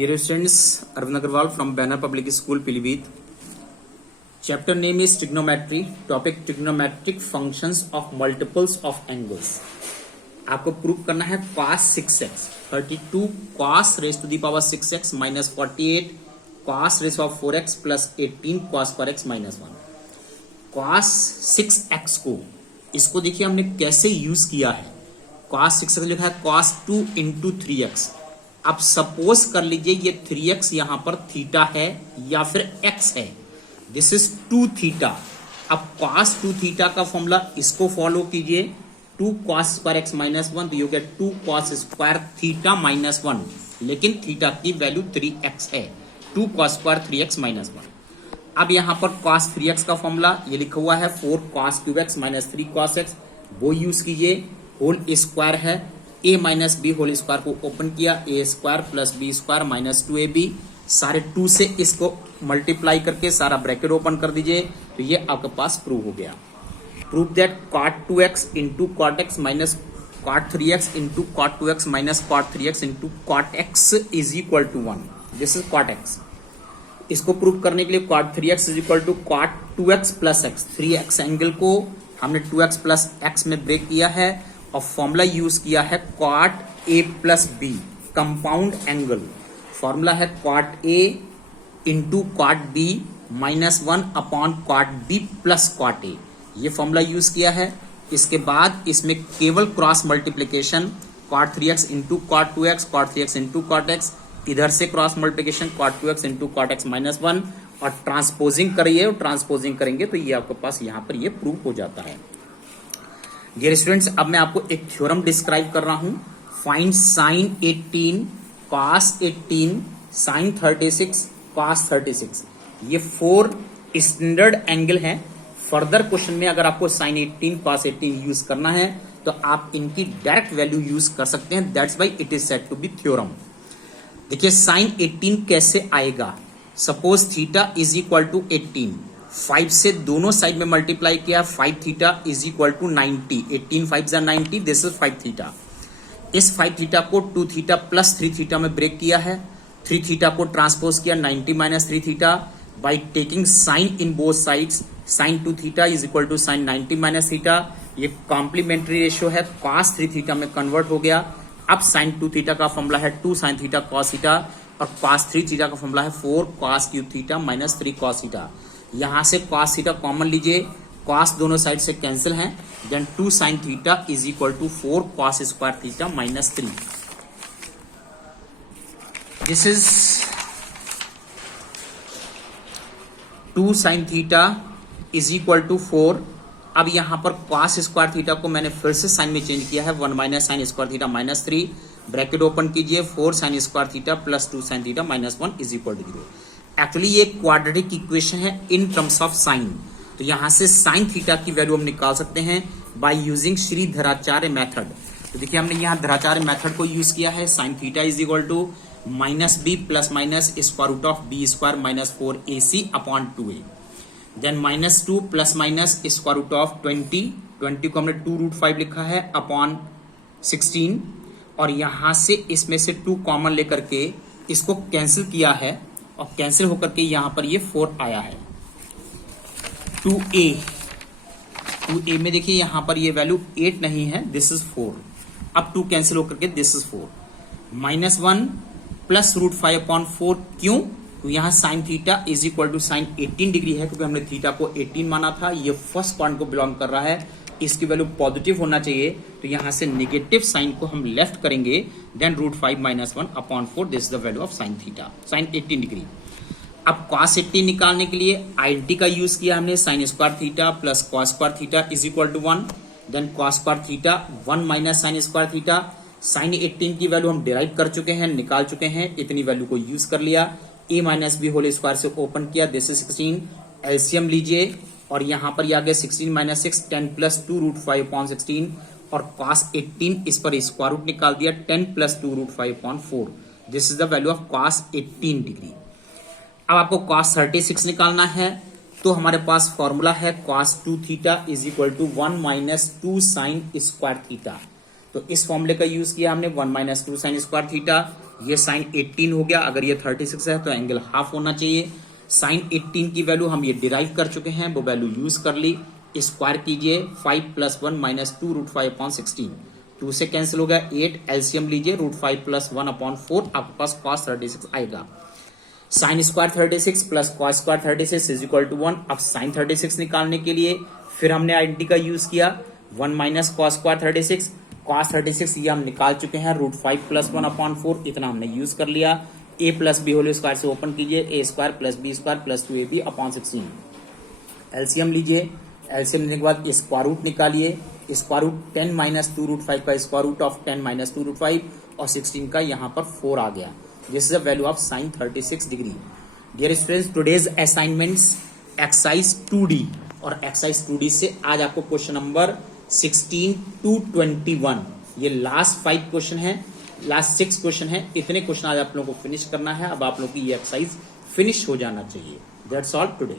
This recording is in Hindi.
Dear students, Arvind Agarwal from Banner Public School, Pilibhit. Chapter name is trigonometry. Topic trigonometric functions of multiples of angles. आपको प्रूव करना है cos 6x 32 cos raised to the power 6x minus 48 cos raised to power 4x plus 18 cos per x minus 1. cos 6x को इसको देखिए हमने कैसे यूज किया है. cos 6x लिखा है cos 2 into 3x. अब सपोज कर लीजिए ये 3x यहां पर थीटा है या फिर x है. This is 2 theta. अब cos 2 थीटा का फॉर्मूला इसको फॉलो कीजिए. 2 cos स्क्वायर x माइनस 1 तो you get 2 cos square theta minus 1. लेकिन थीटा की वैल्यू 3x है. 2 cos स्क्वायर 3x माइनस 1. अब यहां पर cos 3x का फॉर्मूला ये लिखा हुआ है 4 cos cube x minus 3 cos x. वो यूज कीजिए. होल स्क्वायर है a minus B whole square को ओपन किया. a square plus B square minus 2ab. सारे 2 से इसको मल्टीप्लाई करके सारा ब्रैकेट ओपन कर दीजिए तो ये आपके पास प्रूव हो गया. Prove that cot 2x into cot x minus cot 3x into cot 2x minus cot 3x into cot x is equal to 1. This is cot x. इसको प्रूव करने के लिए cot 3x is equal to cot 2x plus x. 3x angle को हमने 2x प्लस x में ब्रेक किया है और फॉर्मूला यूज किया है cot a plus b compound angle. Formula है cot a into cot b minus 1 upon cot b plus cot a. ये फॉर्मूला यूज किया है. इसके बाद इसमें केवल cross multiplication cot 3x into cot 2x cot 3x into cot x. इधर से cross multiplication cot 2x into cot x minus 1 और ट्रांसपोजिंग करिए और ट्रांसपोजिंग करेंगे तो ये आपके पास यहाँ पर ये प्रूव हो जाता है. डियर स्टूडेंट्स, अब मैं आपको एक थ्योरम डिस्क्राइब कर रहा हूं. Find sin 18 cos 18 sin 36 cos 36. ये 4 स्टैंडर्ड एंगल हैं. फर्दर क्वेश्चन में अगर आपको sin 18 cos 18 यूज करना है तो आप इनकी डायरेक्ट वैल्यू यूज कर सकते हैं. That's why it is said to be theorem. देखिए sin 18 कैसे आएगा. Suppose theta is equal to 18. 5 से दोनों साइड में मल्टीप्लाई किया. 5 थीटा इज इक्वल टू 90. 18 5 जा 90. This is 5 theta. इस 5 थीटा को 2 थीटा प्लस 3 थीटा में ब्रेक किया है. 3 थीटा को ट्रांसपोज किया 90 minus 3 theta by taking sine in both sides. Sine 2 theta is equal to sine 90 minus theta. ये कॉम्प्लीमेंट्री रेशियो है. cos 3 थीटा में कन्वर्ट हो गया. अब साइन 2 थीटा का फॉर्मूला है 2 साइन थीटा cos थीटा और cos 3 थीटा का फॉर्मूला है 4 cos cube theta minus 3 cos theta. यहां से cos थीटा कॉमन लीजिए. cos दोनों साइड से कैंसिल हैं. Then 2 sin theta is equal to 4 cos square theta minus 3. This is 2 sin theta is equal to 4. अब यहां पर cos स्क्वायर थीटा को मैंने फिर से साइन में चेंज किया है. 1 minus sine square theta minus 3. Bracket open कीजिए. 4 sin square theta plus 2 sin theta minus 1 is equal to 0. Actually ये क्वाड्रेटिक इक्वेशन है इन टर्म्स ऑफ साइन. तो यहां से साइन थीटा की वैल्यू हम निकाल सकते हैं बाय यूजिंग श्रीधराचार्य मेथड. तो देखिए हमने यहां धराचार्य मेथड को यूज किया है. Sine theta is equal to minus B plus minus square root of B square minus 4ac upon 2a. Then minus 2 plus minus square root of 20 को हमने 2 रूट 5 लिखा है अपॉन 16 और यहां से इसमें से 2 कॉमन लेकर के इसको कैंसिल किया है और कैंसिल होकर के यहां पर ये 4 आया है. 2a में देखिए यहां पर ये वैल्यू 8 नहीं है. This is 4. अब 2 कैंसिल होकर के this is 4. Minus 1 plus root 5 upon 4. क्यों? तो यहां sine theta is equal to sine 18 degree है क्योंकि हमने थीटा को 18 माना था. ये फर्स्ट पॉइंट को बिलोंग कर रहा है. इसकी वैल्यू पॉजिटिव होना चाहिए तो यहां से नेगेटिव साइन को हम लेफ्ट करेंगे. Then root 5 minus 1 upon 4. This is the value of sine theta sine 18 degree. अब cos 18 निकालने के लिए आईडेंटिटी का यूज किया हमने. Sine square theta plus cos square theta is equal to 1. Then cos square theta 1 minus sine square theta. Sine 18 की वैल्यू हम डिराइव कर चुके हैं, निकाल चुके हैं. इतनी वैल्यू को यूज कर लिया. a minus B whole square से ओपन किया. This is 16. एलसीएम लीजिए और यहां पर आ गया 16 माइनस 6 10 प्लस 2 रूट 5 अपॉन 16 और cos 18 इस पर स्क्वायर रूट निकाल दिया 10 plus 2 root 5 upon 4. This is the value of cos 18 degree. अब आपको cos 36 निकालना है तो हमारे पास फॉर्मूला है cos 2 theta is equal to 1 minus 2 sine square theta. तो इस फॉर्मूले का यूज किया हमने 1 माइनस 2 साइन स्क्वायर थीटा, ये साइन 18 हो गया। अगर ये 36 है तो एंगल हाफ होना चाहिए। साइन 18 की वैल्यू हम ये डिराइव कर चुके हैं, वो वैल्यू यूज कर ली। स्क्वायर कीजिए 5 प्लस 1 माइनस 2 रूट 5 अपॉन 16, 2 से कैंसिल हो गया 8, एलसीएम लीजिए रूट 5 प्लस 1 अपॉन 4, आपके पास cos 36 आएगा। Sine square 36 plus cos square 36 is equal to 1। अब साइन 36 निकालने के लिए फिर हमने आइडेंटिटी का यूज किया, 1 माइनस cos स्क्वायर 36, cos 36 ये हम निकाल चुके हैं, रूट 5 प्लस 1 अपॉन 4 इतना हमने यूज कर लिया। a plus B whole square से ओपन कीजिए, a square plus B square plus 2ab upon 16, LCM लीजिए, एलसीएम लेने के बाद स्क्वायर रूट निकालिए, स्क्वायर रूट 10 माइनस 2 रूट 5 का square root of 10 minus 2 root 5 और 16 का यहाँ पर 4 आ गया। This is the value of sine 36 degree. Dear students, today's assignments exercise 2D और एक्सरसाइज 2D से आज आपको क्वेश्चन नंबर 16 to 21, ये लास्ट 5 क्वेश्चन है, लास्ट 6 क्वेश्चन है, इतने क्वेश्चन आज आप लोगों को फिनिश करना है। अब आप लोगों की ये एक्सरसाइज फिनिश हो जाना चाहिए। That's all today.